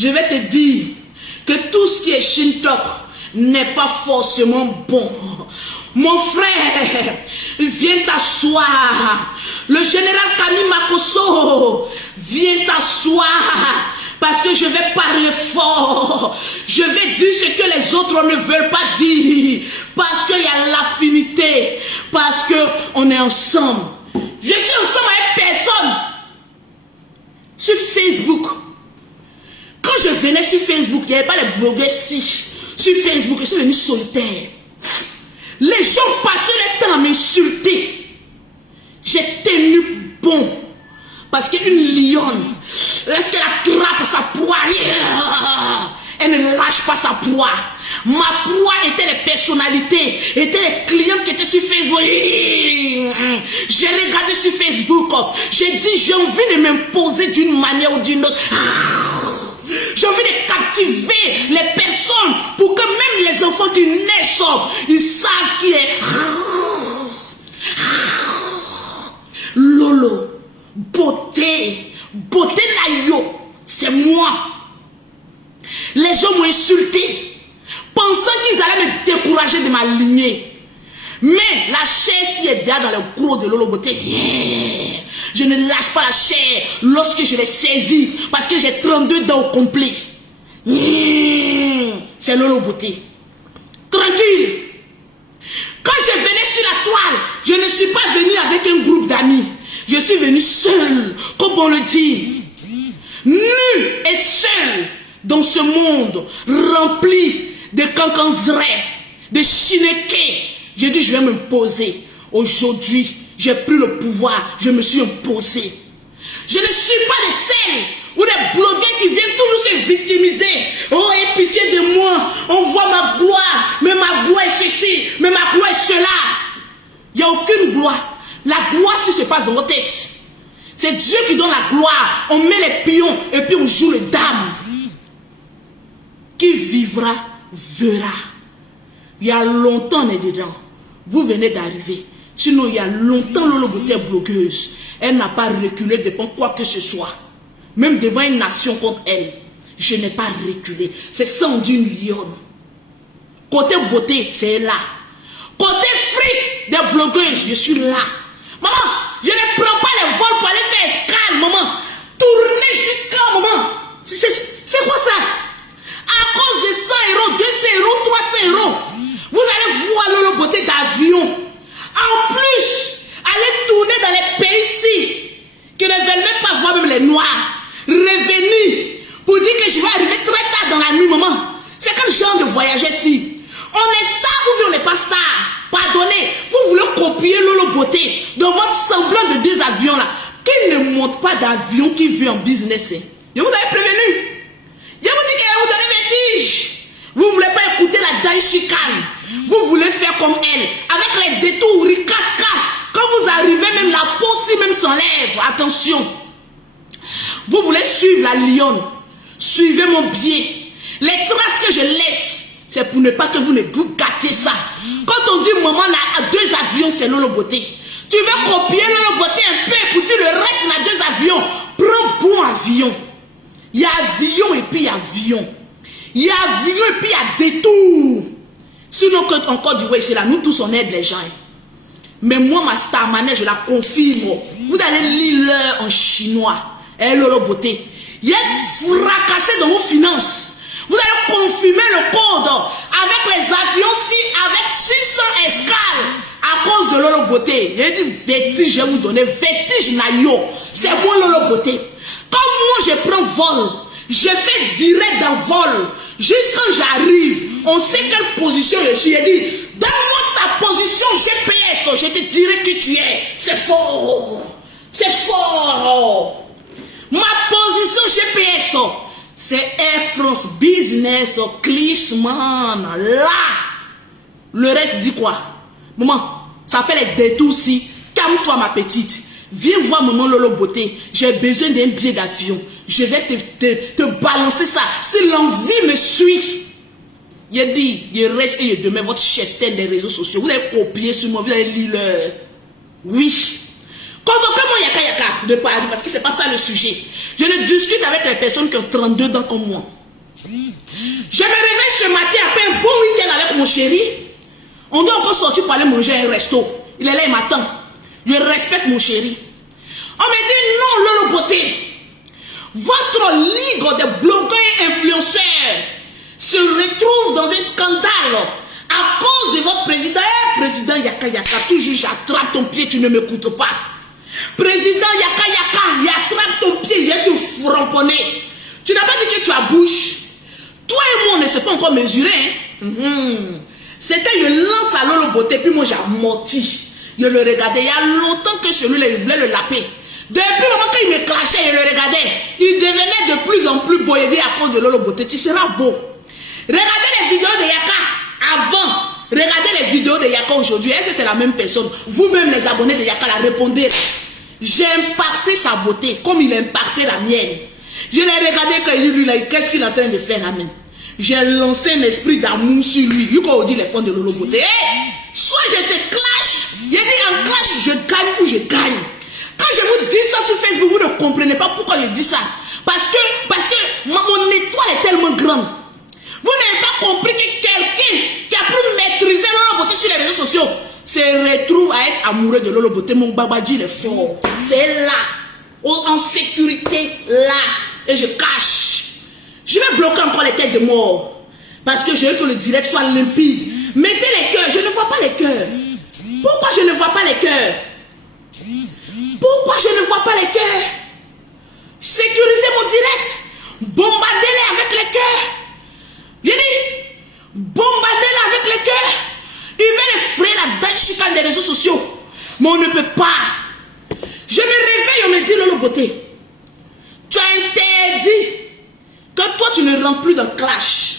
je vais te dire que tout ce qui est Shintok n'est pas forcément bon. Mon frère, viens t'asseoir. Le général Camille Makosso, viens t'asseoir. Parce que je vais parler fort. Je vais dire ce que les autres ne veulent pas dire. Parce qu'il y a l'affinité. Parce qu'on est ensemble. Je suis ensemble avec personne. Sur Facebook. Quand je venais sur Facebook, il n'y avait pas les blogueurs si. Sur Facebook, je suis venu solitaire. Les gens passaient le temps à m'insulter. J'ai tenu bon. Parce qu'une lionne, lorsqu'elle attrape sa proie, elle ne lâche pas sa proie. Ma proie était les personnalités, étaient les clients qui étaient sur Facebook. J'ai regardé sur Facebook. J'ai dit, j'ai envie de m'imposer d'une manière ou d'une autre. J'ai envie de captiver les personnes pour que même les enfants qui naissent, ils savent qui est Lolo. Beauté Nayo, c'est moi. Les gens m'ont insulté, pensant qu'ils allaient me décourager de ma lignée. Mais la chair s'y est déjà dans le gros de Lolo Beauté. Je ne lâche pas la chair lorsque je l'ai saisie, parce que j'ai 32 dents au complet. C'est Lolo Beauté. Tranquille. Quand je venais sur la toile, je ne suis pas venu avec un groupe d'amis. Je suis venu seul, comme on le dit, nu et seul dans ce monde rempli de cancanzrais, de chinéqués. J'ai dit, je vais me poser. Aujourd'hui, j'ai pris le pouvoir, je me suis imposé. Je ne suis pas de celles ou des blogueurs qui viennent toujours se victimiser. Oh, aie pitié de moi, on voit ma gloire, mais ma gloire est ceci, mais ma gloire est cela. Il n'y a aucune gloire. La gloire, si se passe dans vos textes, c'est Dieu qui donne la gloire. On met les pions et puis on joue les dames. Qui vivra, verra. Il y a longtemps, on est dedans. Vous venez d'arriver. Sinon, il y a longtemps, Lolo Beauté est blogueuse. Elle n'a pas reculé devant quoi que ce soit. Même devant une nation contre elle. Je n'ai pas reculé. C'est ça, on dit une lionne. Côté beauté, c'est là. Côté fric des blogueuses, je suis là. Maman, je ne prends pas les vols pour aller faire escale, maman. Tourner jusqu'à maman. C'est quoi ça? À cause de 100 euros, 200 euros, 300 euros, vous allez voir Lolo Beauté d'avion. En plus, aller tourner dans les pays-ci qui ne veulent même pas voir même les noirs. Revenir pour dire que je vais arriver très tard dans la nuit, maman. C'est quel genre de voyager ici? On est star ou bien on n'est pas star? Pardonnez, vous voulez copier Lolo Beauté dans votre semblant de deux avions là. Qui ne monte pas d'avion qui vit en business? Je vous avais prévenu. Je vous dis qu'elle vous donne vertige. Vous ne voulez pas écouter la Dai Chicane. Vous voulez faire comme elle. Avec les détours, casse-casse. Quand vous arrivez, même la peau si même s'enlève. Attention. Vous voulez suivre la lionne. Suivez mon pied. Les traces que je laisse, c'est pour ne pas que vous ne vous gâtez ça. Quand on dit maman là, à deux avions, c'est Lolo Beauté. Tu veux copier Lolo Beauté un peu pour dire le reste, on a deux avions. Prends bon avion. Il y a avion et puis avion. Il y a avion et puis il y a détour. Sinon, quand encore du ouais, c'est là, nous tous on aide les gens. Mais moi, ma star manège, je la confirme. Vous allez lire en chinois. Lolo Beauté. Il y a fracassé dans vos finances. Vous allez confirmer le code avec les avions-ci, avec 600 escales à cause de Lolo Beauté. J'ai dit vertige, je vais vous donner vertige nayo. C'est moi Lolo Beauté. Quand moi je prends vol, je fais direct dans vol. Jusqu'à quand j'arrive, on sait quelle position je suis. J'ai dit, donne-moi ta position GPS, je te dirai qui tu es. C'est fort. C'est fort. Ma position GPS, c'est Air France Business Clisman. Là, le reste dit quoi? Maman, ça fait les détours-ci. Calme-toi ma petite. Viens voir maman Lolo Beauté. J'ai besoin d'un billet d'avion. Je vais te balancer ça. Si l'envie me suit. Il dit, il reste et demain votre chef des réseaux sociaux. Vous allez copier sur moi, vous allez lire le... Oui. Quand Convoquez-moi Yaka Yaka de Paris, parce que c'est pas ça le sujet. Je ne discute avec les personnes qui ont 32 ans comme moi. Je me réveille ce matin après un bon week-end avec mon chéri. On doit encore sortir pour aller manger à un resto. Il est là, il m'attend. Je respecte mon chéri. On me dit non, Lolo Beauté. Votre ligue de blogueurs et influenceurs se retrouve dans un scandale à cause de votre président. Président Yaka Yaka, toujours j'attrape ton pied, tu ne m'écoutes pas. Président Yaka Yaka, il attrape ton pied, j'ai te framponner. Tu n'as pas dit que tu as bouche. Toi et moi, on ne s'est pas encore mesuré. C'était, je lance à Lolo Beauté, puis moi j'ai amorti. Je le regardais. Il y a longtemps que celui-là, il voulait le laper. Depuis le moment qu'il me clashait, je le regardais. Il devenait de plus en plus beau. Il dit à cause de Lolo Beauté, tu seras beau. Regardez les vidéos de Yaka avant. Regardez les vidéos de Yaka aujourd'hui. Est-ce que c'est la même personne? Vous-même, les abonnés de Yaka, la répondez. J'ai impacté sa beauté comme il a impacté la mienne. Je l'ai regardé quand il dit, lui, là, qu'est-ce qu'il est en train de faire là même? J'ai lancé un esprit d'amour sur lui. Lui, quand on dit les fonds de Lolo Beauté, soit je te clash, il dit en clash, je gagne ou je gagne. Quand je vous dis ça sur Facebook, vous ne comprenez pas pourquoi je dis ça. Parce que mon étoile est tellement grande. Vous n'avez pas compris que quelqu'un qui a pu maîtriser Lolo Beauté sur les réseaux sociaux se retrouve à être amoureux de Lolo Beauté. Mon babadji, il est fort. C'est là, en sécurité, là. Et je cache. Je vais bloquer encore les têtes de mort. Parce que je veux que le direct soit limpide. Mettez les cœurs. Je ne vois pas les cœurs. Pourquoi je ne vois pas les cœurs? Pourquoi je ne vois pas les cœurs? Sécurisez mon direct. Bombardez-les avec les cœurs. J'ai dit, bombardez-les avec les cœurs. Il va les frayer la date chicane des réseaux sociaux. Mais on ne peut pas. Je me réveille, on me dit Lolo Beauté. Tu as interdit que toi tu ne rentres plus dans le clash.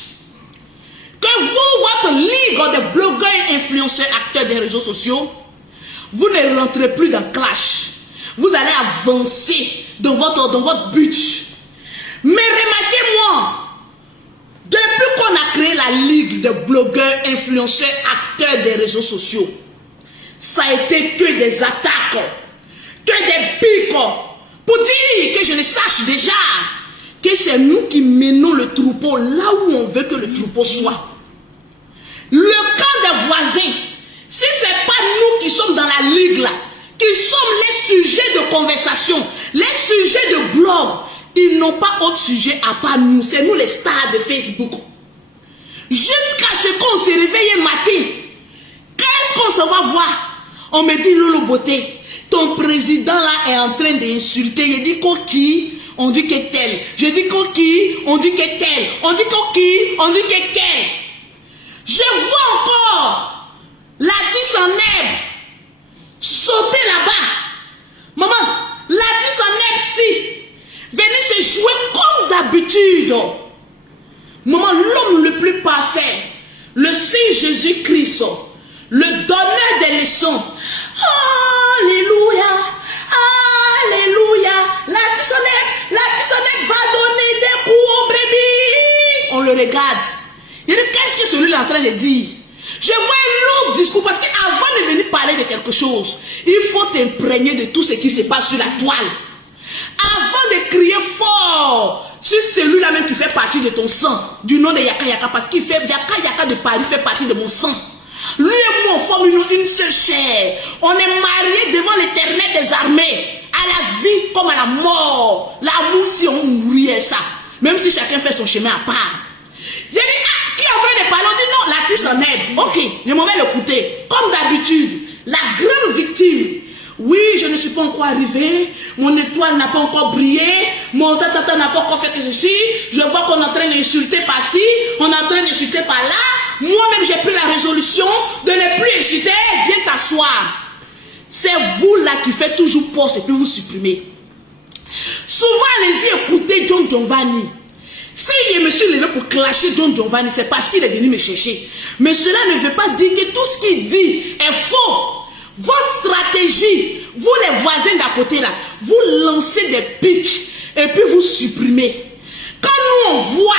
Que vous, votre ligue de blogueurs, influenceurs, acteurs des réseaux sociaux, vous ne rentrez plus dans le clash. Vous allez avancer dans votre but. Mais remarquez-moi, depuis qu'on a créé la ligue de blogueurs, influenceurs, acteurs des réseaux sociaux, ça a été que des attaques, que des pics, pour dire que je le sache déjà, que c'est nous qui menons le troupeau là où on veut que le troupeau soit. Le camp des voisins, si ce n'est pas nous qui sommes dans la ligue là, qui sommes les sujets de conversation, les sujets de blog, ils n'ont pas autre sujet à part nous. C'est nous les stars de Facebook. Jusqu'à ce qu'on se réveille un matin, qu'est-ce qu'on se va voir? On me dit Lolo Beauté, ton président là est en train d'insulter. Il dit qui? On dit que tel. Je dis qui? On dit que tel. On dit qui? On dit que tel. Je vois encore la tisse en herbe sauter là-bas. Maman, la tisse en herbe si venez se jouer comme d'habitude. Maman, l'homme le plus parfait, le Saint Jésus-Christ, le donneur des leçons. Alléluia, alléluia. La tissonnette va donner des coups aux brebis. On le regarde. Il dit, qu'est-ce que celui-là est en train de dire? Je vois un long discours parce qu'avant de venir parler de quelque chose, il faut t'imprégner de tout ce qui se passe sur la toile. Avant de crier fort sur celui-là même qui fait partie de ton sang, du nom de Yaka Yaka, parce qu'il fait Yaka Yaka de Paris fait partie de mon sang. Lui et moi, on forme une seule chair. On est mariés devant l'Éternel des armées, à la vie comme à la mort. L'amour, si on mourait ça, même si chacun fait son chemin à part. J'ai dit, qui est en train de parler? On dit non, la tisse en aide. Ok, je m'en vais l'écouter. Comme d'habitude, la grande victime. Oui, je ne suis pas encore arrivé. Mon étoile n'a pas encore brillé. Mon tata n'a pas encore fait que ceci. Je vois qu'on est en train d'insulter par-ci. On est en train d'insulter par-là. Moi-même, j'ai pris la résolution de ne plus insulter. Viens t'asseoir. C'est vous là qui faites toujours poste et puis vous supprimez. Souvent, allez-y écouter John Giovanni. Si je me suis levé pour clasher John Giovanni, c'est parce qu'il est venu me chercher. Mais cela ne veut pas dire que tout ce qu'il dit est faux. Votre stratégie, vous les voisins d'à côté là, vous lancez des pics et puis vous supprimez. Quand nous on voit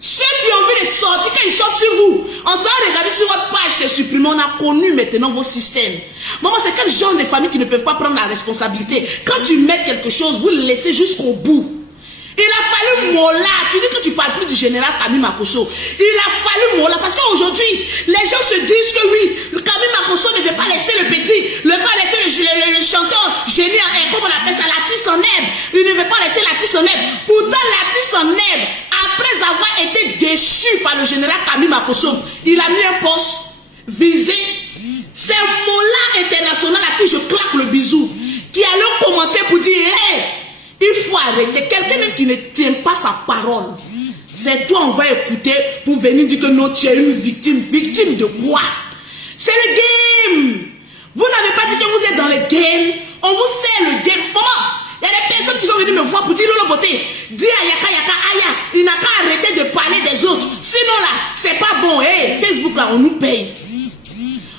ceux qui ont envie de sortir, quand ils sortent sur vous, On s'en regarde sur votre page, c'est supprimé. On a connu maintenant vos systèmes. Maman, c'est quel genre de famille qui ne peuvent pas prendre la responsabilité? Quand tu mets quelque chose, vous le laissez jusqu'au bout. Il a fallu Mola. Tu dis que tu parles plus du général Kami Makosso. Il a fallu Mola parce qu'aujourd'hui, les gens se disent que oui, le Kami Makosso ne veut pas laisser le petit, ne veut pas laisser le chanteur génie, comme on appelle ça, la tisse en herbe. Il ne veut pas laisser la tisse en herbe. Pourtant, la tisse en herbe, après avoir été déchu par le général Kami Makosso, il a mis un poste visé. C'est Mola international à qui je claque le bisou, qui a le commenté pour dire hey, il faut arrêter. Quelqu'un qui ne tient pas sa parole, c'est toi on va écouter pour venir dire que non, tu es une victime. Victime de quoi? C'est le game. Vous n'avez pas dit que vous êtes dans le game. On vous sait le game. Comment? Il y a des personnes qui sont venues me voir pour dire Lolo Beauté. Dis à Yaka Yaka Aya, il n'a qu'à arrêter de parler des autres. Sinon là, c'est pas bon. Hey, Facebook là, on nous paye.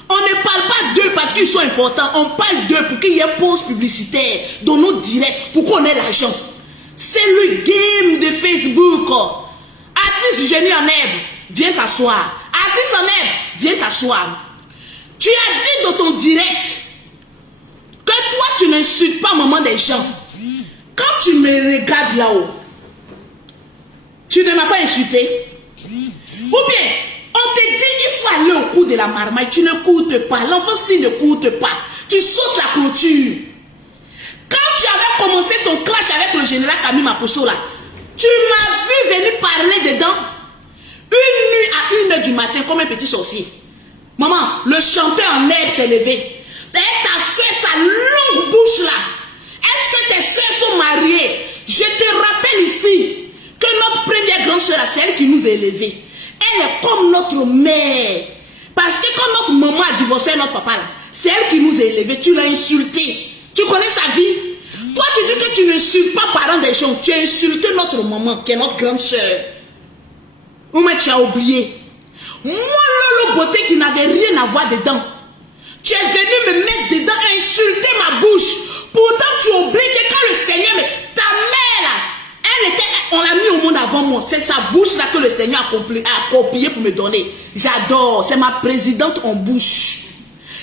On ne parle pas d'eux parce qu'ils sont importants. On parle d'eux pour qu'il y ait pause publicitaire dans nos directs pour qu'on ait l'argent. C'est le game de Facebook. Artiste génie en herbe, viens t'asseoir. Artiste en herbe, viens t'asseoir. Tu as dit dans ton direct que toi tu n'insultes pas maman des gens. Quand tu me regardes là-haut, tu ne m'as pas insulté. Ou bien, on te dit il faut aller au cours de la marmaille, tu ne courtes pas. L'enfant s'il ne courte pas, tu sautes la clôture. Quand tu avais commencé ton clash avec le général Kami Makosso là, tu m'as vu venir parler dedans. Une nuit à 1h du matin comme un petit sorcier. Maman, le chanteur en herbe s'est levé. Et ta soeur, sa longue bouche là. Est-ce que tes soeurs sont mariées? Je te rappelle ici que notre première grande soeur, c'est elle qui nous a élevés. Elle est comme notre mère. Parce que quand notre maman a divorcé notre papa là, c'est elle qui nous a élevés. Tu l'as insulté. Tu connais sa vie? Toi, tu dis que tu n'insultes pas parents des gens. Tu as insulté notre maman, qui est notre grande soeur. Ou mais tu as oublié. Moi, Lolo Beauté qui n'avait rien à voir dedans. Tu es venu me mettre dedans et insulter ma bouche. Pourtant, tu oublies que quand le Seigneur, ta mère là, on l'a mis au monde avant moi. C'est sa bouche là que le Seigneur a copié pour me donner. J'adore. C'est ma présidente en bouche.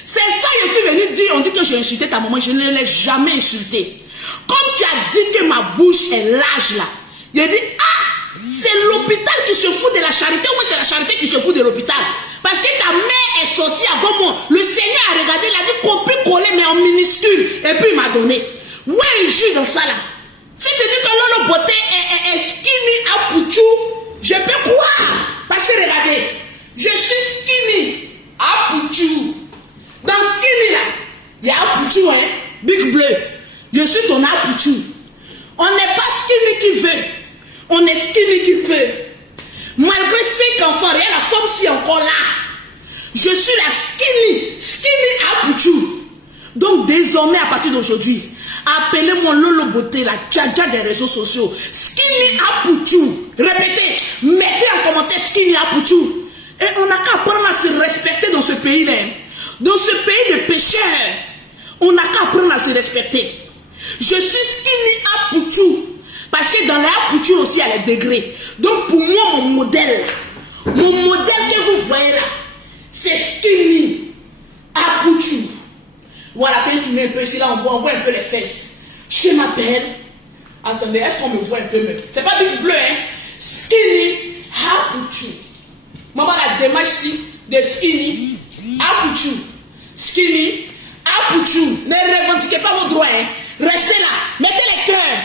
C'est ça que je suis venu dire. On dit que j'ai insulté ta maman. Je ne l'ai jamais insulté. Comme tu as dit que ma bouche est large là. Il a dit, ah, c'est l'hôpital qui se fout de la charité. Ou c'est la charité qui se fout de l'hôpital. Parce que ta mère est sortie avant moi. Le Seigneur a regardé, il a dit copier-coller mais en minuscule. Et puis il m'a donné. Où est le jus dans ça là? Si tu dis que Lolo Beauté est skinny à Pouchou, je peux croire. Parce que regardez, je suis skinny à Pouchou. Dans skinny là, il y a Pouchou, hein, Big Bleu. Je suis ton Pouchou. On n'est pas skinny qui veut. On est skinny qui peut. Malgré 5 enfants, regarde la forme si encore là. Je suis la skinny à Pouchou. Donc désormais, à partir d'aujourd'hui, appelez-moi Lolo Beauté, la tcha-tcha des réseaux sociaux. Skinny à Pouchou. Répétez, mettez en commentaire skinny à Pouchou. Et on n'a qu'à apprendre à se respecter dans ce pays-là. Dans ce pays de pécheurs, on n'a qu'à apprendre à se respecter. Je suis skinny à Pouchou. Parce que dans la Pouchou aussi, il y a les degrés. Donc pour moi, mon modèle que vous voyez là, c'est skinny à Pouchou. Voilà, quand tu mets un peu ici, là, on voit un peu les fesses. Je m'appelle. Attendez, est-ce qu'on me voit un peu mieux? C'est pas Big Bleu, hein? Skinny à Pouchou. Maman, la démarche ici de skinny à Pouchou. Skinny à Pouchou. Ne revendiquez pas vos droits, hein? Restez là. Mettez les cœurs.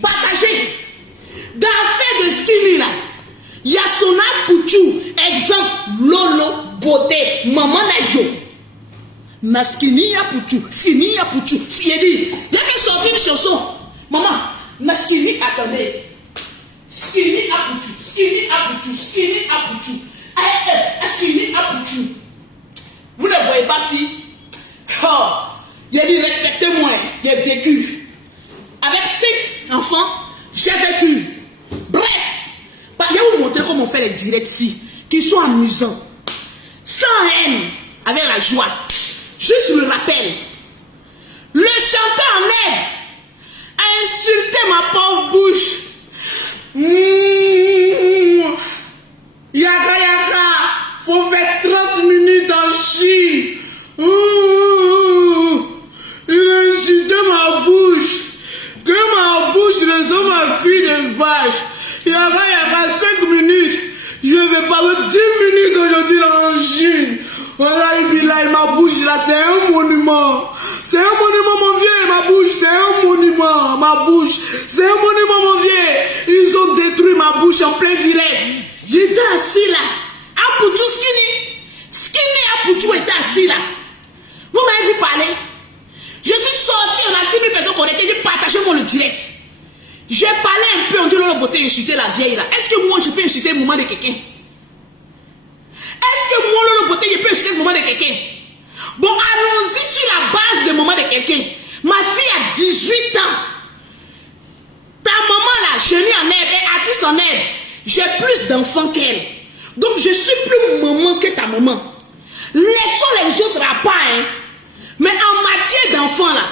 Partagez. Dans l'affaire de skinny, là, il y a son Pouchou. Exemple, Lolo Beauté. Maman Nadjo. Na skinny à Pouchou, skinny à Pouchou. Il a dit, il a fait sortir une chanson. Maman, na skinny, attendez. Skinny à Pouchou, skinny à Pouchou, skinny à Pouchou. Skinny à Pouchou. Vous ne voyez pas si. Oh, il a dit, respectez-moi, j'ai vécu. Avec 5 enfants, j'ai vécu. Bref, je vais vous montrer comment on fait les directs ici, qui sont amusants. Sans haine, avec la joie. Juste le rappel. Le chanteur en herbe a insulté ma pauvre bouche. Yaka yaka, faut faire vais parler 10 minutes aujourd'hui en Chine. Voilà, ma bouche là, c'est un monument. C'est un monument, mon vieux, ma bouche, c'est un monument. Ma bouche, c'est un monument, mon vieux. Ils ont détruit ma bouche en plein direct. J'étais assis là. Apoutou Skinny. Skinny Apoutou était assis là. Vous m'avez vu parler. Je suis sorti, on a 6000 personnes connectées, j'ai partagé mon le direct. J'ai parlé un peu, on dit la beauté, insulter la vieille là. Est-ce que moi je peux insulter le moment de quelqu'un? Est-ce que moi, le beauté, je peux insulter le moment de quelqu'un? Bon, allons-y sur la base du moment de quelqu'un. Ma fille a 18 ans. Ta maman là, chenille en aide et artiste en aide. J'ai plus d'enfants qu'elle. Donc je suis plus maman que ta maman. Laissons les autres à part, hein. Mais en matière d'enfants là,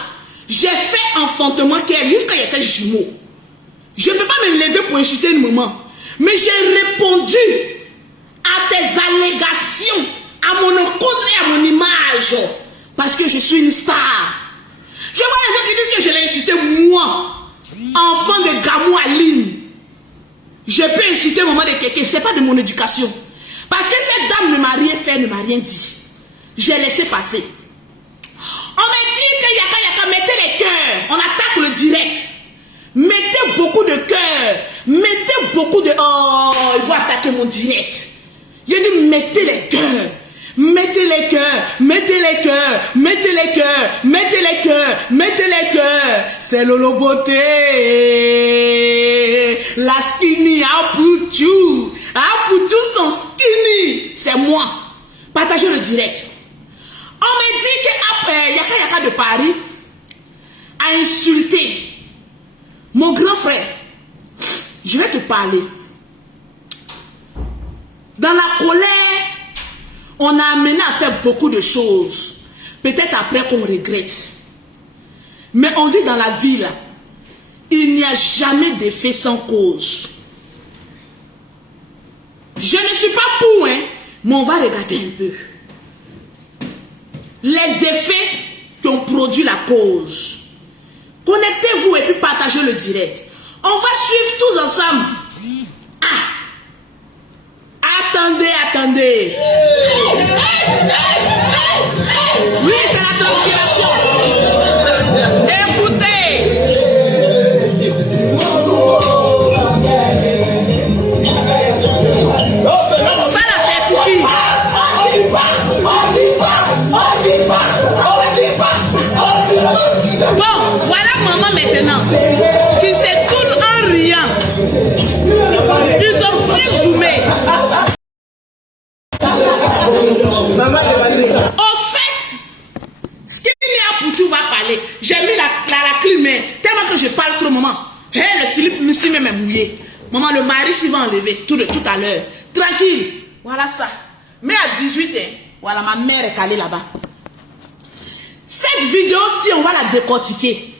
j'ai fait enfantement qu'elle jusqu'à j'ai fait jumeau. Je ne peux pas me lever pour insulter une maman. Mais j'ai répondu à tes allégations, à mon encontre et à mon image. Parce que je suis une star. Je vois les gens qui disent que je l'ai insulté moi. Enfant de Gamou Aline. Je peux insulter maman de quelqu'un. Ce n'est pas de mon éducation. Parce que cette dame ne m'a rien fait, ne m'a rien dit. J'ai laissé passer. On me dit que Yaka, mettez les cœurs. On attaque le direct. Mettez beaucoup de cœurs. Mettez beaucoup de... Oh, ils vont attaquer mon direct. J'ai dit mettez les cœurs. Mettez les cœurs. Mettez les cœurs. Mettez les cœurs. Mettez les cœurs. Mettez les cœurs. C'est Lolo Beauté. La Skinny Apoutou. Apoutou son Skinny. C'est moi. Partagez le direct. On me dit que Yaka de Paris a insulté mon grand frère. Je vais te parler. Dans la colère, on a amené à faire beaucoup de choses. Peut-être après qu'on regrette. Mais on dit dans la vie, là, il n'y a jamais d'effet sans cause. Je ne suis pas pour, hein, mais on va regarder un peu. Les effets qui ont produit la cause. Connectez-vous et puis partagez le direct. On va suivre tous ensemble. Attendez, attendez. Oui, c'est la transpiration. Écoutez. Ça là, c'est pour qui? Bon, voilà maman maintenant qui se tourne en riant. Ils ont pris zoomé. Au fait, ce qui est pour tout va parler. J'ai mis la clim, mais tellement que je parle trop, maman. Le slip me suis même mouillé. Maman, le mari s'y va enlever tout à l'heure. Tranquille. Voilà ça. Mais à 18 ans, voilà, ma mère est calée là-bas. Cette vidéo-ci, on va la décortiquer.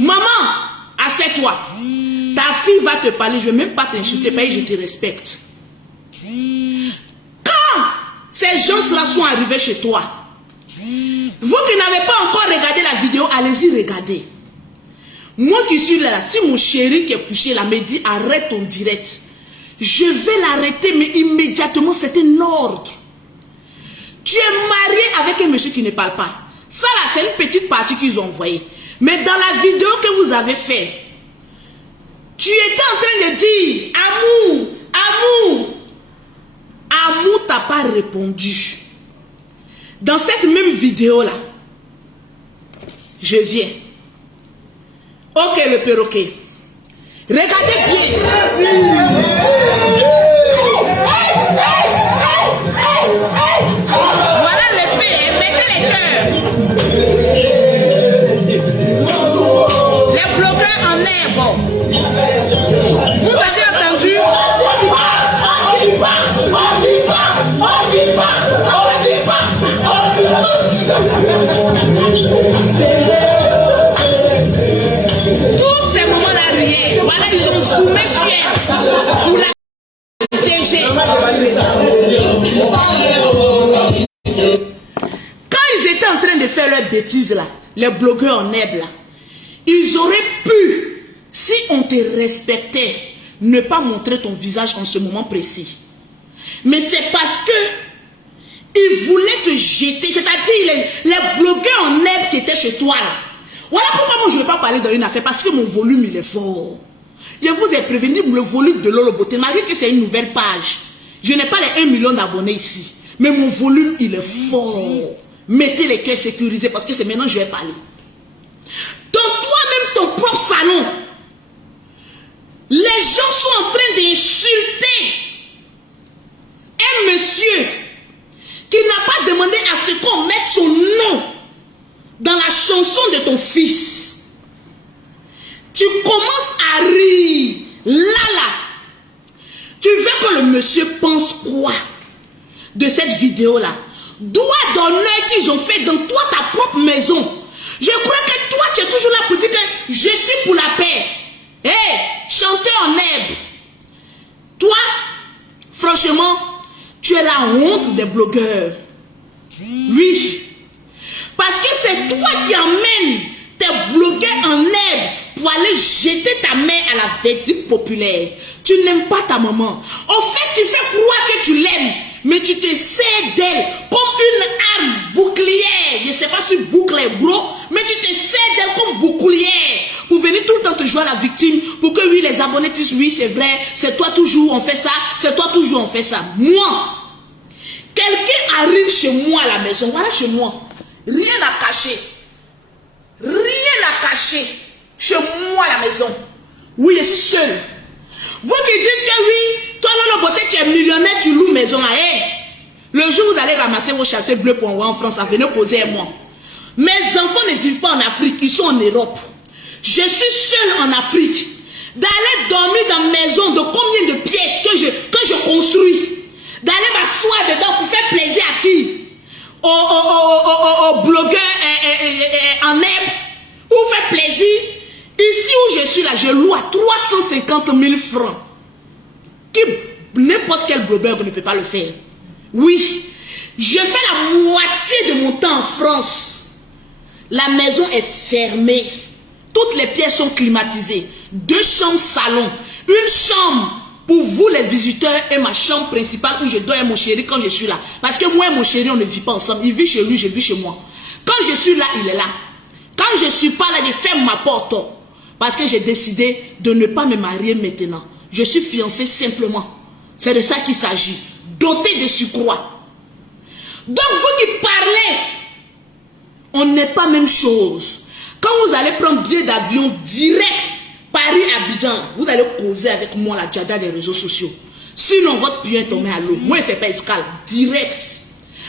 Maman, assieds-toi. Ta fille va te parler, je ne vais même pas t'insulter, parce que je te respecte. Quand ces gens-là sont arrivés chez toi, vous qui n'avez pas encore regardé la vidéo, allez-y regarder. Moi qui suis là, si mon chéri qui est couché là me dit arrête ton direct, je vais l'arrêter, mais immédiatement, c'est un ordre. Tu es marié avec un monsieur qui ne parle pas. Ça là, c'est une petite partie qu'ils ont envoyée. Mais dans la vidéo que vous avez faite, tu étais en train de dire amour, amour. Amour t'a pas répondu. Dans cette même vidéo là, je viens. Ok le perroquet. Regardez bien. Voilà les faits, mettez les cœurs. Les bloqueurs en herbe. Vous avez entendu? Tous ces moments d'arrière, voilà, ils ont zoomé ciel pour la protéger. Quand ils étaient en train de faire leurs bêtises là, les blogueurs en herbe là, ils auraient pu, si on te respectait, ne pas montrer ton visage en ce moment précis. Mais c'est parce que ils voulaient te jeter, c'est-à-dire les blogueurs en herbe qui étaient chez toi là. Voilà pourquoi moi je ne vais pas parler dans une affaire, parce que mon volume il est fort. Je vous ai prévenu le volume de Lolo Beauté. Malgré que c'est une nouvelle page, je n'ai pas les 1 million d'abonnés ici. Mais mon volume il est fort. Mettez les cœurs sécurisés parce que c'est maintenant que je vais parler. Dans toi-même, ton propre salon, les gens sont en train d'insulter un monsieur qui n'a pas demandé à ce qu'on mette son nom dans la chanson de ton fils. Tu commences à rire. Là. Tu veux que le monsieur pense quoi de cette vidéo-là? Doigt d'honneur qu'ils ont fait dans toi, ta propre maison. Je crois que toi, tu es toujours là pour dire que je suis pour la paix. Hé, chanteur en herbe. Toi, franchement, tu es la honte des blogueurs. Oui. Parce que c'est toi qui emmènes tes blogueurs en herbe pour aller jeter ta mère à la verdict populaire. Tu n'aimes pas ta maman. En fait, tu fais croire que tu l'aimes, mais tu te sers d'elle comme une arme bouclière. Je ne sais pas si boucle est gros, mais tu te sers d'elle comme bouclière pour venir tout le temps te jouer à la victime, pour que oui, les abonnés disent oui, c'est vrai, c'est toi toujours on fait ça, c'est toi toujours on fait ça. Moi, quelqu'un arrive chez moi à la maison, voilà chez moi, rien à cacher. Rien à cacher chez moi à la maison. Oui, je suis seule. Vous qui dites que oui, toi, Lolo Beauté, tu es millionnaire, tu loues maison à elle. Le jour où vous allez ramasser vos chasseurs bleus pour envoyer en France, venez poser à moi. Mes enfants ne vivent pas en Afrique, ils sont en Europe. Je suis seule en Afrique. D'aller dormir dans une maison de combien de pièces que je construis. D'aller m'asseoir dedans pour faire plaisir à qui? Aux blogueurs en herbe, pour faire plaisir. Ici où je suis là, je loue à 350 000 francs. N'importe quel blogueur ne peut pas le faire. Oui, je fais la moitié de mon temps en France. La maison est fermée. Toutes les pièces sont climatisées. 2 chambres salon. Une chambre pour vous les visiteurs et ma chambre principale où je dors avec mon chéri quand je suis là. Parce que moi et mon chéri, on ne vit pas ensemble. Il vit chez lui, je vis chez moi. Quand je suis là, il est là. Quand je ne suis pas là, je ferme ma porte. Parce que j'ai décidé de ne pas me marier maintenant. Je suis fiancée simplement. C'est de ça qu'il s'agit. Doté de surcroît. Donc vous qui parlez, on n'est pas même chose. Quand vous allez prendre billet d'avion direct Paris-Abidjan, vous allez causer avec moi la djada des réseaux sociaux. Sinon, votre billet est tombé à l'eau. Moi, je ne fais pas escale. Direct.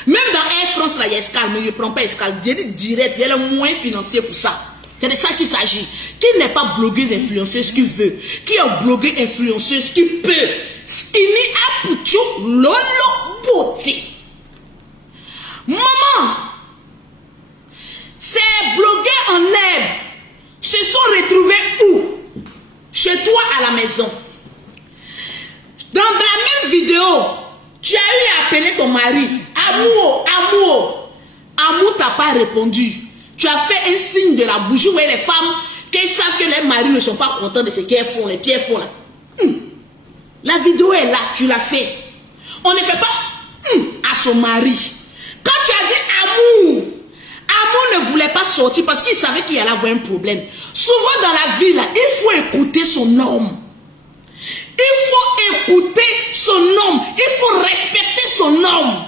Même dans Air France, là, il y a escale, mais je ne prends pas escale. Je dis direct. Il y a le moyen financier pour ça. C'est de ça qu'il s'agit. Qui n'est pas blogueuse influenceuse qui veut? Qui est blogueuse influenceuse qui peut? Skinny Apucho Lolo Beauté. Maman, ces blogueurs en herbe se sont retrouvés où? Chez toi à la maison. Dans la même vidéo, tu as eu à appeler ton mari. Amour, amour. Amour t'a pas répondu. Tu as fait un signe de la bouche. Vous voyez les femmes qui savent que les maris ne sont pas contents de ce qu'elles font, les pieds font là. La vidéo est là, tu l'as fait. On ne fait pas à son mari. Quand tu as dit amour, Amour ne voulait pas sortir parce qu'il savait qu'il allait avoir un problème. Souvent dans la vie, là, il faut écouter son homme. Il faut écouter son homme. Il faut respecter son homme.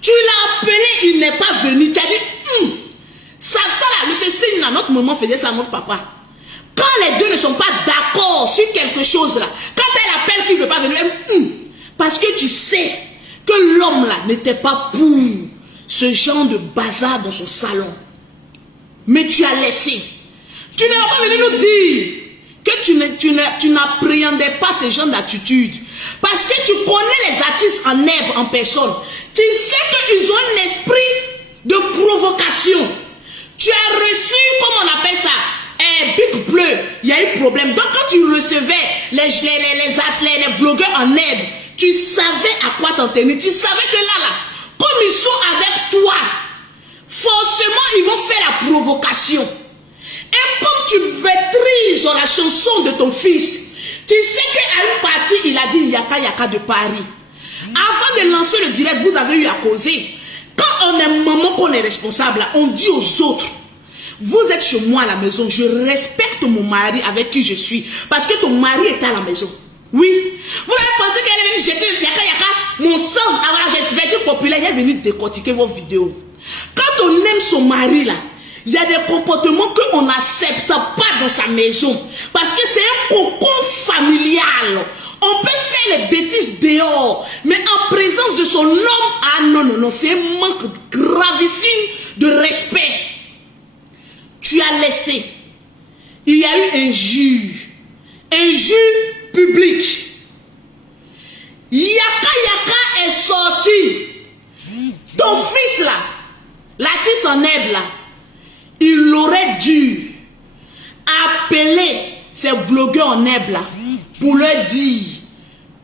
Tu l'as appelé, il n'est pas venu. Tu as dit, ça là, ce signe là, notre maman faisait ça à notre papa. Quand les deux ne sont pas d'accord sur quelque chose là, quand elle appelle qu'il ne veut pas venir, parce que tu sais que l'homme là n'était pas pour ce genre de bazar dans son salon. Mais tu as laissé. Tu n'es pas venu nous dire que tu n'appréhendais pas ce genre d'attitude. Parce que tu connais les artistes en herbe, en personne. Tu sais qu'ils ont un esprit de provocation. Tu as reçu, comment on appelle ça, Big Bleu, il y a eu problème. Donc quand tu recevais les blogueurs en herbe, tu savais à quoi t'en tenir. Tu savais que là, comme ils sont avec toi, forcément ils vont faire la provocation. Et comme tu maîtrises la chanson de ton fils, tu sais qu'à une parti, il a dit Yaka Yaka de Paris. Avant de lancer le direct, vous avez eu à causer. Quand on est maman, qu'on est responsable, on dit aux autres, vous êtes chez moi à la maison, je respecte mon mari avec qui je suis, parce que ton mari est à la maison. Oui. Vous avez pensé qu'elle est venue jeter Yaka Yaka, mon sang, alors je vais dire populaire, elle est venue décortiquer vos vidéos. Quand on aime son mari là, il y a des comportements qu'on n'accepte pas dans sa maison. Parce que c'est un cocon familial. On peut faire les bêtises dehors. Mais en présence de son homme, ah non, non, non, c'est un manque gravissime de respect. Tu as laissé. Il y a eu un juge public. Yaka Yaka est sorti. Ton fils là, l'artiste en herbe là, il aurait dû appeler ces blogueurs en herbe là pour leur dire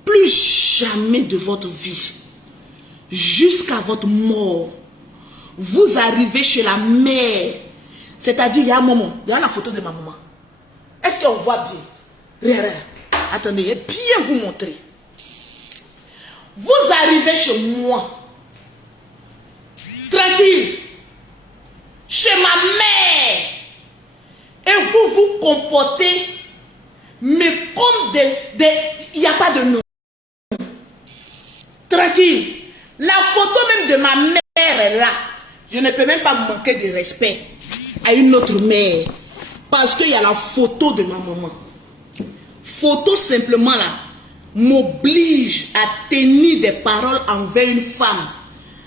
plus jamais de votre vie, jusqu'à votre mort, vous arrivez chez la mère. C'est-à-dire, il y a un moment, il y a la photo de ma maman. Est-ce qu'on voit bien? Rien. Attendez, je vais bien vous montrer. Vous arrivez chez moi, tranquille, chez ma mère, et vous vous comportez, mais comme il n'y a pas de nom. Tranquille. La photo même de ma mère est là. Je ne peux même pas manquer de respect à une autre mère, parce qu'il y a la photo de ma maman. Photo simplement là m'oblige à tenir des paroles envers une femme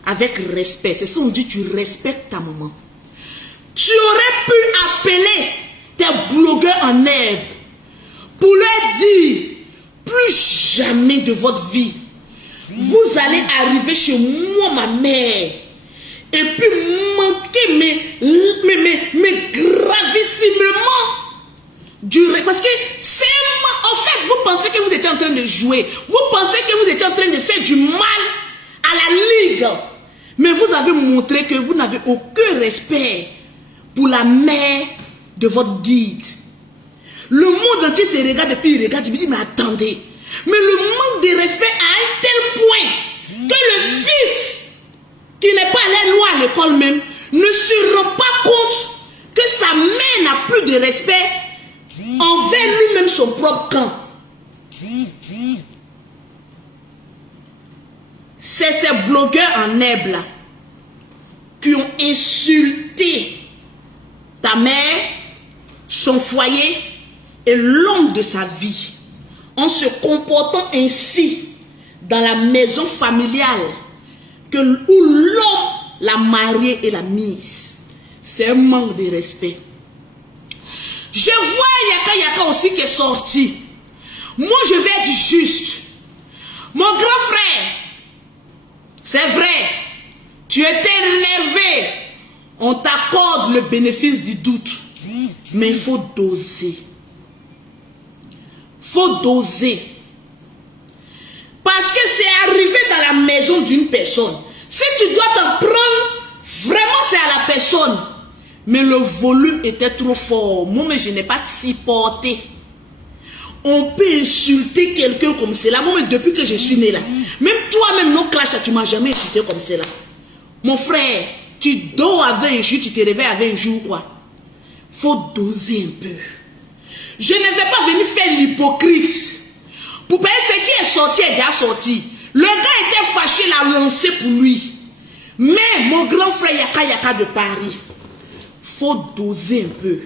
avec respect. C'est ça on dit, tu respectes ta maman. Tu aurais pu appeler tes blogueurs en herbe pour leur dire plus jamais de votre vie vous allez arriver chez moi, ma mère, et puis manquer mais gravissimement du respect. Parce que c'est en fait, vous pensez que vous étiez en train de jouer, vous pensez que vous étiez en train de faire du mal à la ligue, mais vous avez montré que vous n'avez aucun respect pour la mère de votre guide. Le monde entier se regarde et puis il regarde, il me dit mais attendez, mais le manque de respect à un tel point que le fils qui n'est pas allé loin à l'école même ne se rend pas compte que sa mère n'a plus de respect envers lui-même, son propre camp. C'est ces blogueurs en herbe là qui ont insulté ta mère, son foyer et l'homme de sa vie en se comportant ainsi dans la maison familiale où l'homme l'a mariée et l'a mise. C'est un manque de respect. Je vois Yaka Yaka aussi qui est sorti. Moi je vais être juste. Mon grand frère, c'est vrai, tu étais énervé. On t'accorde le bénéfice du doute. Mais il faut doser. Faut doser. Parce que c'est arrivé dans la maison d'une personne. Si tu dois t'en prendre, vraiment c'est à la personne. Mais le volume était trop fort. Moi, mais je n'ai pas supporté. On peut insulter quelqu'un comme cela. Moi, mais depuis que je suis né là, même toi-même, non clash, tu ne m'as jamais insulté comme cela. Mon frère, tu dors avec un jour, tu te réveilles avec un jour quoi. Faut doser un peu. Je ne vais pas venir faire l'hypocrite. Pour payer ce qui est sorti, est déjà sorti. Le gars était fâché, il a lancé pour lui. Mais mon grand frère Yaka Yaka de Paris, faut doser un peu.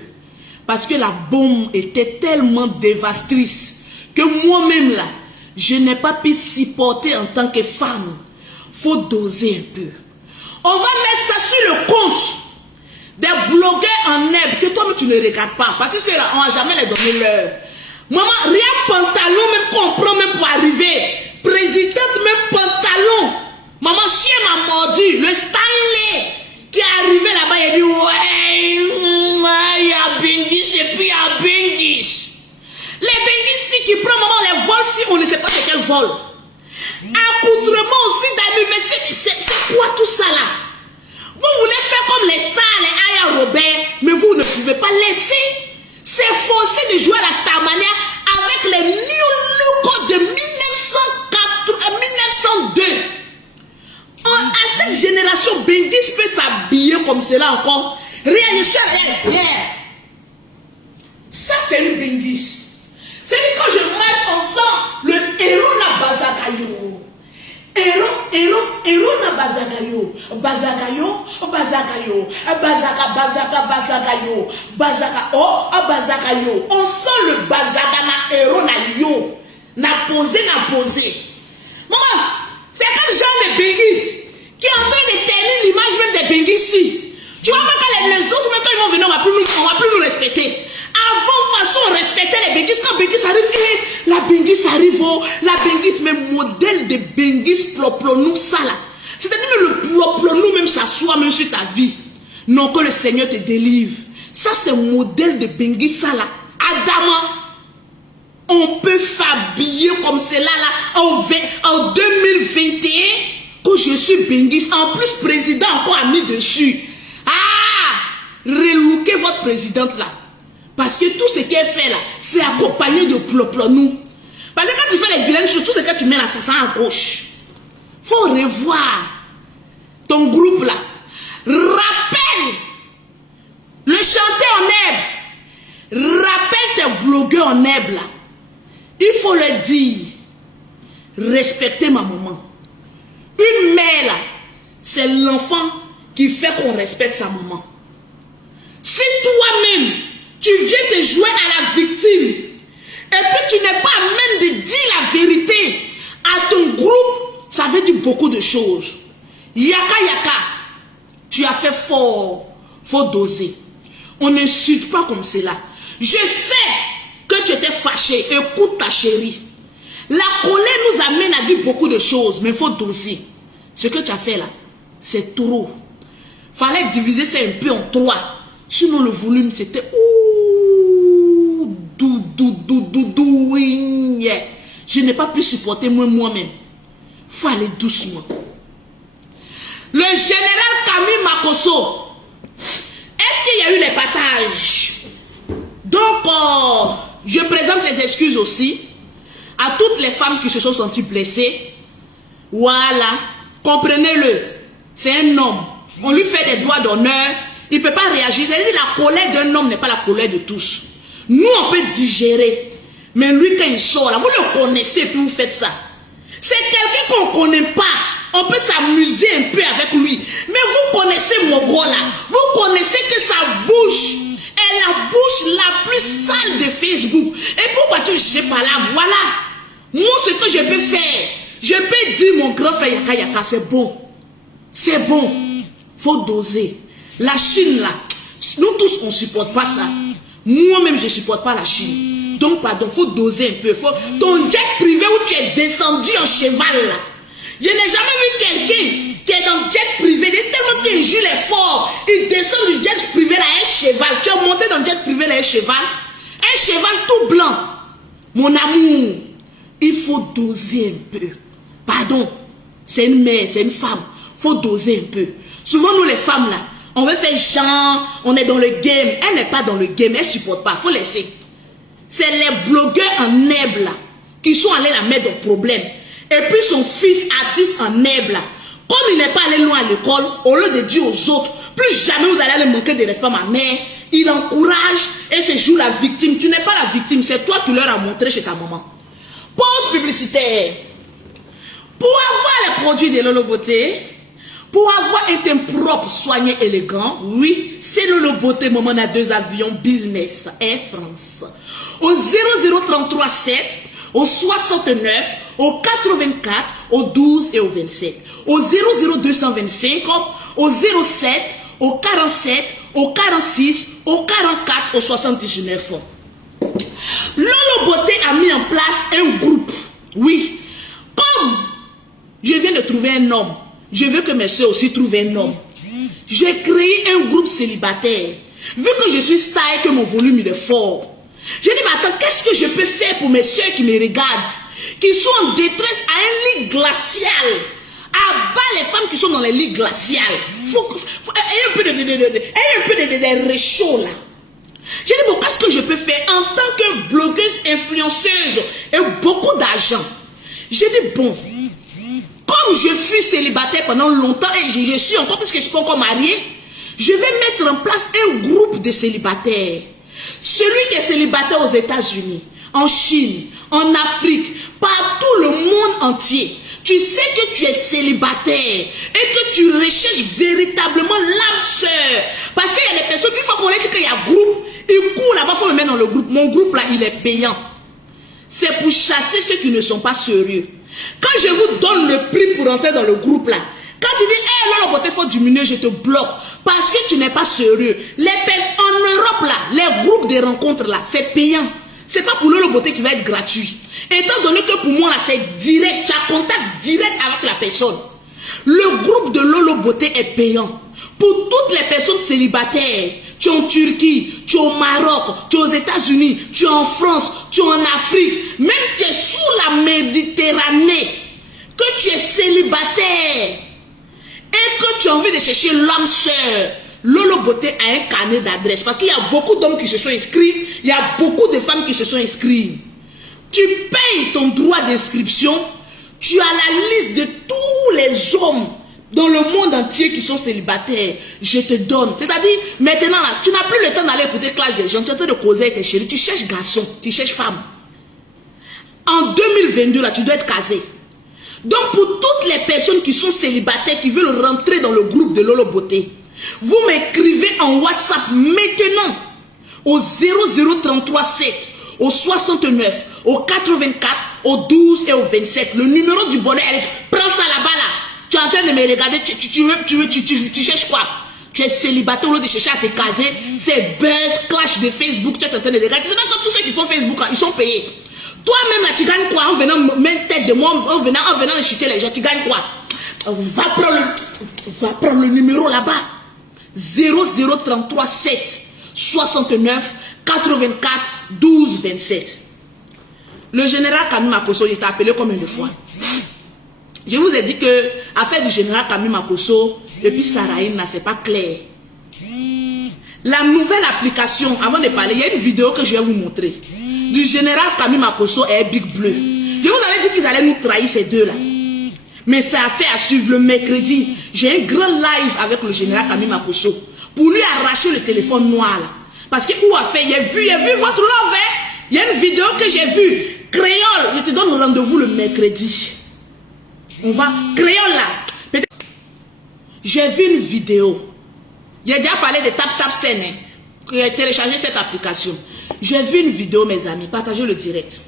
Parce que la bombe était tellement dévastatrice que moi-même là, je n'ai pas pu supporter en tant que femme. Faut doser un peu. On va mettre ça sur le compte des blogueurs en herbe que toi-même tu ne regardes pas. Parce que ceux-là, on n'a jamais les donné l'heure. Maman, rien pantalon même qu'on prend même pour arriver. Présidente même pantalon. Maman, chien m'a mordu. Le Stanley qui est arrivé là-bas, il a dit ouais, il y a Bengis et puis il y a Bengis. Les Bengis qui prennent maman les vols si on ne sait pas c'est quel vol. Accoutrement aussi d'anniversaire, c'est quoi tout ça là? Vous voulez faire comme les stars, les Aya Robert, mais vous ne pouvez pas laisser s'efforcer de jouer à la Starmania avec les new look de 1902. À cette génération, Bengis peut s'habiller comme cela encore. Rien, ça c'est le Bengis. C'est quand je marche ensemble, le héros n'a bazagayo. Héros n'a bazagayo. Bazagayo. On sent le bazaga na héros na yo. N'a posé. Maman, c'est quel genre de Bengis qui est en train de tenir l'image même des Bengis ici. Tu vois, même quand les autres, même quand ils vont venir, on va plus nous respecter. Avant, façon, on respectait les Bengis. Quand Bengis arrive, la Bengis arrive, la Bengis, mais modèle de Bengis, ploplonou, ça là. C'est-à-dire que le ploplonou même s'assoit même sur ta vie. Non, que le Seigneur te délivre. Ça, c'est modèle de Bengis, ça là. Adama, on peut s'habiller comme cela là en 2021. Quand je suis Bengis, en plus, président encore a mis dessus. Relooker votre présidente là. Parce que tout ce qu'elle fait là, c'est accompagné de ploplonou. Parce que quand tu fais les vilaines choses, tout ce que tu mets là, ça sent à gauche. Faut revoir ton groupe là. Rappelle le chanteur en herbe. Rappelle tes blogueurs en herbe là. Il faut leur dire, respectez ma maman. Une mère là, c'est l'enfant qui fait qu'on respecte sa maman. Si toi-même, tu viens te jouer à la victime, et puis tu n'es pas à même de dire la vérité à ton groupe, ça veut dire beaucoup de choses. Yaka, tu as fait fort, faut doser. On n'insulte pas comme cela. Je sais que tu étais fâché, écoute ta chérie. La colère nous amène à dire beaucoup de choses, mais il faut doser. Ce que tu as fait là, c'est trop. Fallait diviser ça un peu en 3. Sinon le volume c'était je n'ai pas pu supporter moi-même. Faut aller doucement. Le général Camille Makosso, est-ce qu'il y a eu les partages? Donc je présente les excuses aussi à toutes les femmes qui se sont senties blessées. Voilà, comprenez-le, c'est un homme, on lui fait des droits d'honneur. Il ne peut pas réagir. C'est-à-dire la colère d'un homme n'est pas la colère de tous. Nous, on peut digérer. Mais lui, quand il sort là, vous le connaissez et puis vous faites ça. C'est quelqu'un qu'on ne connaît pas. On peut s'amuser un peu avec lui. Mais vous connaissez mon rôle là. Vous connaissez que sa bouche est la bouche la plus sale de Facebook. Et pourquoi tu ne sais pas là? Voilà. Moi, ce que je peux faire, je peux dire mon grand frère Yaka, c'est bon. C'est bon. Faut doser. La Chine là, nous tous on ne supporte pas ça. Moi-même je ne supporte pas la Chine. Donc pardon, faut doser un peu. Ton jet privé où tu es descendu en cheval là. Je n'ai jamais vu quelqu'un qui est dans le jet privé. Tellement qu'il gile est fort. Il descend du jet privé là, un cheval. Tu as monté dans le jet privé là, un cheval tout blanc. Mon amour, il faut doser un peu. Pardon, c'est une mère, c'est une femme. Faut doser un peu. Souvent nous les femmes là, on veut faire genre, on est dans le game. Elle n'est pas dans le game, elle ne supporte pas, il faut laisser. C'est les blogueurs en herbe là, qui sont allés la mettre dans problème. Et puis son fils artiste en herbe là, comme il n'est pas allé loin à l'école, au lieu de dire aux autres, plus jamais vous allez aller manquer de respect à ma mère, il encourage et se joue la victime. Tu n'es pas la victime, c'est toi qui leur as montré chez ta maman. Pause publicitaire. Pour avoir les produits de Lolo Beauté, pour avoir été propre, soigné, élégant, oui, c'est Lolo Beauté, maman a 2 avions business, Air France. Au 00337, au 69, au 84, au 12 et au 27. Au 00225, au 07, au 47, au 46, au 44, au 79. Lolo Beauté a mis en place un groupe. Oui, comme je viens de trouver un homme, je veux que mes soeurs aussi trouvent un homme. J'ai créé un groupe célibataire. Vu que je suis star et que mon volume il est fort, je dis, mais attends, qu'est-ce que je peux faire pour mes soeurs qui me regardent, qui sont en détresse à un lit glacial, à bas les femmes qui sont dans les lits glaciales. Ayez un peu de réchaud là. J'ai dit, bon, qu'est-ce que je peux faire en tant que blogueuse, influenceuse et beaucoup d'argent? J'ai dit, bon, comme je suis célibataire pendant longtemps et je suis encore, parce que je ne suis pas encore mariée, je vais mettre en place un groupe de célibataires. Celui qui est célibataire aux États-Unis, en Chine, en Afrique, partout le monde entier. Tu sais que tu es célibataire et que tu recherches véritablement l'âme sœur. Parce qu'il y a des personnes, une fois qu'on a dit qu'il y a un groupe, ils courent là-bas, il faut me mettre dans le groupe. Mon groupe là, il est payant. C'est pour chasser ceux qui ne sont pas sérieux. Quand je vous donne le prix pour entrer dans le groupe là, quand tu dis, hé, Lolo Beauté, il faut diminuer, je te bloque. Parce que tu n'es pas sérieux. En Europe là, les groupes de rencontres là, c'est payant. C'est pas pour Lolo Beauté qui va être gratuit. Étant donné que pour moi là, c'est direct, tu as contact direct avec la personne. Le groupe de Lolo Beauté est payant. Pour toutes les personnes célibataires, tu es en Turquie, tu es au Maroc, tu es aux États-Unis, tu es en France, tu es en Afrique, même tu es sous la Méditerranée, que tu es célibataire et que tu as envie de chercher l'âme sœur. Lolo Beauté a un carnet d'adresses parce qu'il y a beaucoup d'hommes qui se sont inscrits, il y a beaucoup de femmes qui se sont inscrites. Tu payes ton droit d'inscription, tu as la liste de tous les hommes dans le monde entier qui sont célibataires. Je te donne. C'est-à-dire, maintenant, là, tu n'as plus le temps d'aller écouter classe des gens, tu es en train de causer avec tes chéris, tu cherches garçon, tu cherches femme. En 2022, là, tu dois être casé. Donc, pour toutes les personnes qui sont célibataires, qui veulent rentrer dans le groupe de Lolo Beauté, vous m'écrivez en WhatsApp maintenant au 00337, au 69, au 84, au 12 et au 27. Le numéro du bonnet, prends ça là-bas là. Tu es en train de me regarder, tu cherches quoi? Tu es célibataire au lieu de chercher à te caser. C'est buzz, clash de Facebook, tu es en train de regarder. C'est même que tous ceux qui font Facebook, là, ils sont payés. Toi-même là, tu gagnes quoi en venant mettre tête de moi, en venant chuter les gens, tu gagnes quoi? Va prendre le numéro là-bas. 00337 69 84 12 27. Le général Camille Makosso, il t'a appelé combien de fois? Je vous ai dit que l'affaire du général Camille Makosso et puis Saraïne, là, c'est pas clair. La nouvelle application, avant de parler, il y a une vidéo que je vais vous montrer. Du général Camille Makosso et Big Bleu. Je vous avais dit qu'ils allaient nous trahir ces deux-là. Mais ça a fait à suivre le mercredi. J'ai un grand live avec le général Camille Makosso pour lui arracher le téléphone noir. Là. Parce que où a fait, il a vu votre love. Hein? Il y a une vidéo que j'ai vue. Créole, je te donne rendez-vous le mercredi. On va, Créole là. J'ai vu une vidéo. J'ai déjà parlé de Tap Scène. Hein, téléchargé cette application. J'ai vu une vidéo, mes amis. Partagez le direct.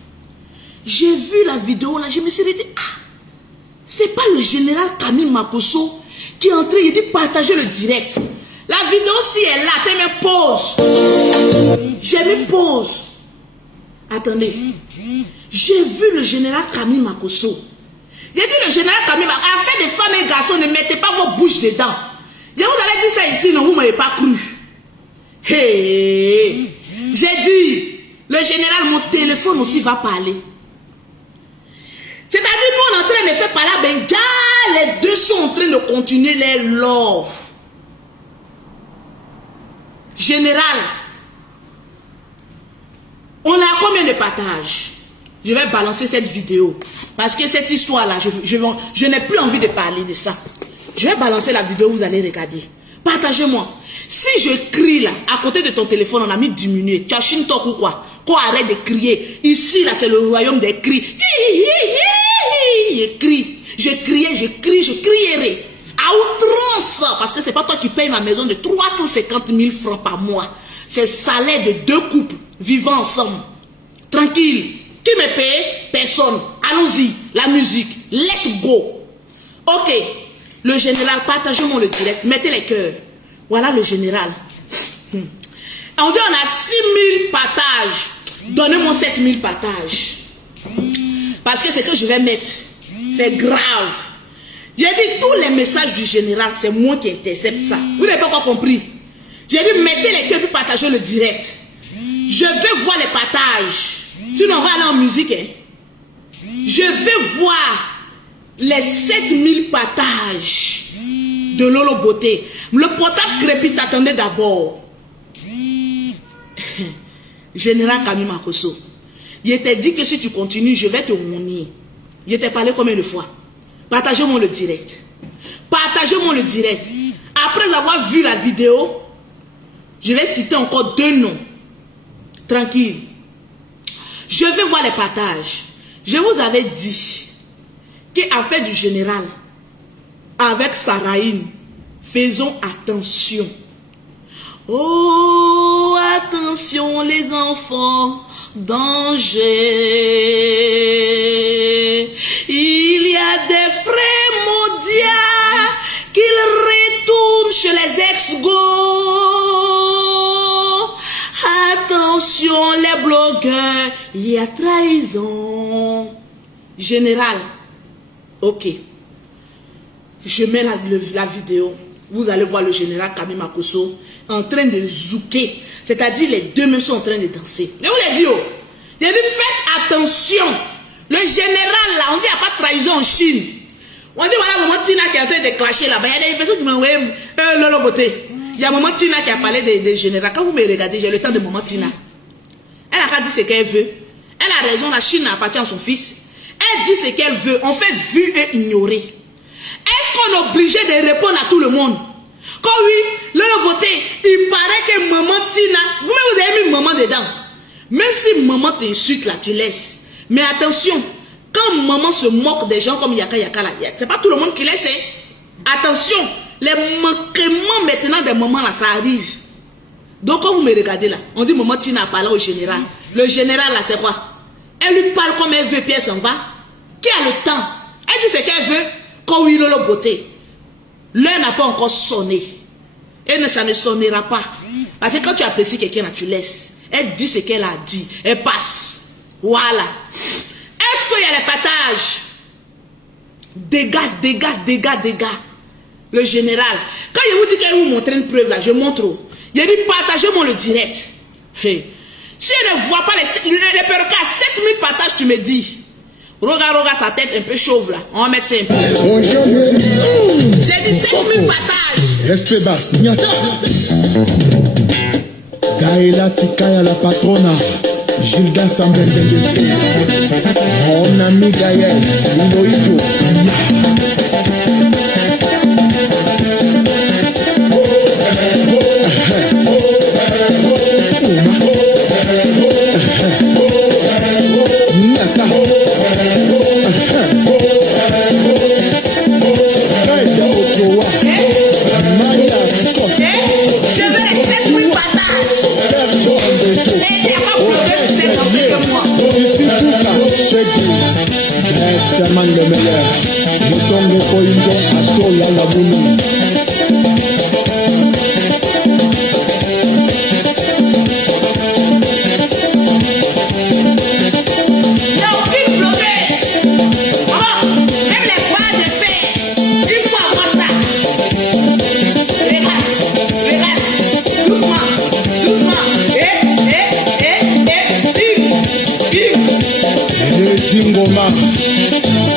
J'ai vu la vidéo là. Je me suis dit, ah, c'est pas le général Camille Makosso qui est entré. Il dit partagez le direct. La vidéo si elle est là, t'es mis pause. J'ai mis pause. Attendez. J'ai vu le général Camille Makosso. J'ai dit le général Camille Makosso, afin des femmes et garçons, ne mettez pas vos bouches dedans. Je vous avais dit ça ici, non, vous ne m'avez pas cru. Hey. J'ai dit, le général, mon téléphone aussi va parler. C'est-à-dire, nous, on est en train de faire parler à Benja, les deux sont en train de continuer les love. Général, on a combien de partages? Je vais balancer cette vidéo. Parce que cette histoire-là, je n'ai plus envie de parler de ça. Je vais balancer la vidéo, vous allez regarder. Partagez-moi. Si je crie là, à côté de ton téléphone, on a mis diminuer. Tu as chine talk ou quoi? Quoi, arrête de crier. Ici, là, c'est le royaume des cris. Je crie. Je criais, je crie, je crierai. À outrance. Parce que c'est pas toi qui payes ma maison de 350 000 francs par mois. C'est le salaire de deux couples vivant ensemble. Tranquille. Qui me paye? Personne. Allons-y. La musique. Let go. Ok. Le général, partagez-moi le direct. Mettez les cœurs. Voilà le général. On dit on a 6000 partages. Donnez-moi 7000 partages. Parce que c'est que je vais mettre. C'est grave. J'ai dit tous les messages du général, c'est moi qui intercepte ça. Vous n'avez pas encore compris. J'ai dit mettez les cœurs et partagez le direct. Je vais voir les partages. Sinon on va aller en musique. Hein. Je vais voir les 7000 partages de Lolo Beauté. Le portable crépite, attendez d'abord. Général Kami Makosso, je t'ai dit que si tu continues, je vais te monier. Je t'ai parlé combien de fois? Partagez-moi le direct. Partagez-moi le direct. Après avoir vu la vidéo, je vais citer encore 2 noms. Tranquille. Je vais voir les partages. Je vous avais dit qu'à fait du général, avec Saraïne, faisons attention. Oh, attention les enfants, danger. Il y a des frères maudits qu'ils retournent chez les ex-go. Attention les blogueurs, il y a trahison. Général, ok. Je mets la vidéo. Vous allez voir le général Kami Makosso en train de zouker. C'est-à-dire les deux mêmes sont en train de danser. Je vous l'ai dit, oh. J'ai dit, faites attention. Le général là, on dit qu'il n'y a pas de trahison en Chine. On dit voilà, maman Tina qui est en train de clasher là-bas. Il y a des personnes qui m'ont envoyé Lolo Beauté. Il y a maman Tina qui a parlé des généraux. Quand vous me regardez, j'ai le temps de maman Tina. Elle a pas dit ce qu'elle veut. Elle a raison, la Chine appartient à son fils. Elle dit ce qu'elle veut. On fait vu et ignorer. Est-ce qu'on est obligé de répondre à tout le monde? Quand oui, Lolo Beauté, il paraît que maman Tina, vous avez mis maman dedans. Même si maman t'insulte là, tu laisses. Mais attention, quand maman se moque des gens comme Yaka Yaka là, c'est pas tout le monde qui laisse. Attention, les manquements maintenant des mamans là, ça arrive. Donc quand vous me regardez là, on dit maman Tina a parlé au général. Le général là, c'est quoi? Elle lui parle comme elle veut, puis elle s'en va. Qui a le temps? Elle dit ce qu'elle veut. Quand oui, Lolo Beauté, l'heure n'a pas encore sonné. Et ça ne sonnera pas. Parce que quand tu apprécies quelqu'un là, tu laisses. Elle dit ce qu'elle a dit. Elle passe. Voilà. Est-ce qu'il y a les partages? Dégâts. Le général. Quand je vous dis qu'elle vous montre une preuve là, je montre. Il dit partagez-moi le direct. Hey. Si elle ne voit pas les perroquets à 7000 partages, tu me dis. Regarde sa tête un peu chauve là. On va mettre ça un peu. J'ai dit 7000 partages. Respect basse. Gaëla Tikaya la patrona. Gilda Sambendendese. Mon ami Gaël. Iloïdo. Le meilleur, nous sommes les coïndons à Tola la Bouni. Il n'y a aucune blogueuse. Maman, même les bras de fer, il faut avoir ça. Regarde, doucement. Tingoma.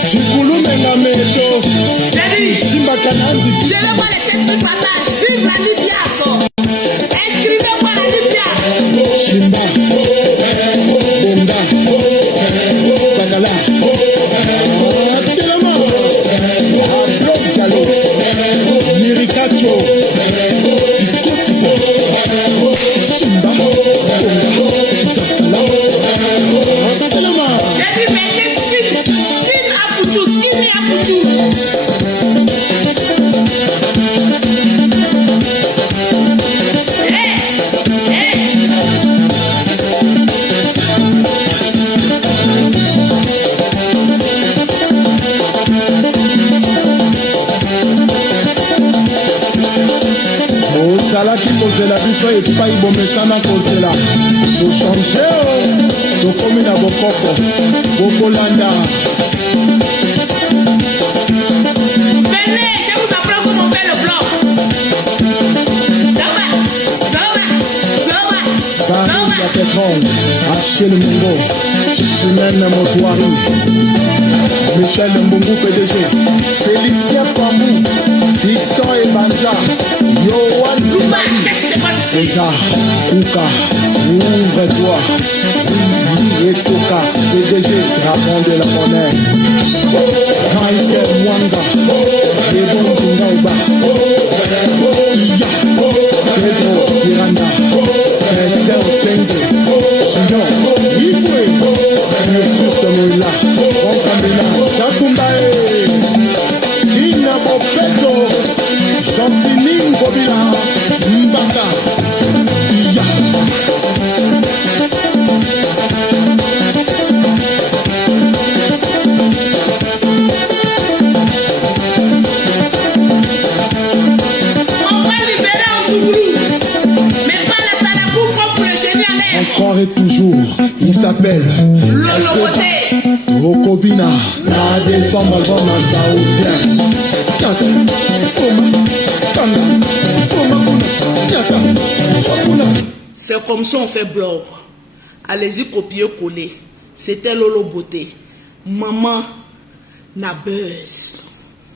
Chikulumenga meto. Simba Kanandi. Je vais voir les 7000 partages. Vive la Libiaso. Inscrivez-moi à la Libiaso. Simba. Bonda. Sagala. Telema. Bloc Jalo. Mirikacho. Tikotisa. Simba. Bonda. Sagala. Telema. La biso et pas y bomesana kozela to changer to komi na bokoko bokolanda. Venez, je vous apprends comment faire le blanc. Ça va. La pétrole, Achille Mungo, Chimène Motoari, Michel Mbungu PDG, Félicien Pambou, Fiston et Banja, Yohan Zuma, qu'est-ce qui se passe? Ota, Kuka, ouvre-toi. Et Toka, PDG, dragon de la monnaie. Michael Mwanga, Lebon Kingaoba. Iya, Pedro Miranda, Président Senge, Chidon, Yipwe, Ursus Moïla, Ronkamina, Chakumbae, Kina Bofeto, Gentini Ngobila, Mbaka, Iya. Encore et toujours, il s'appelle Lolo Boté. Rokobina, la décembre album en saoudien. C'est comme ça on fait blog. Allez-y copier-coller. C'était Lolo Boté. Maman n'a buzz.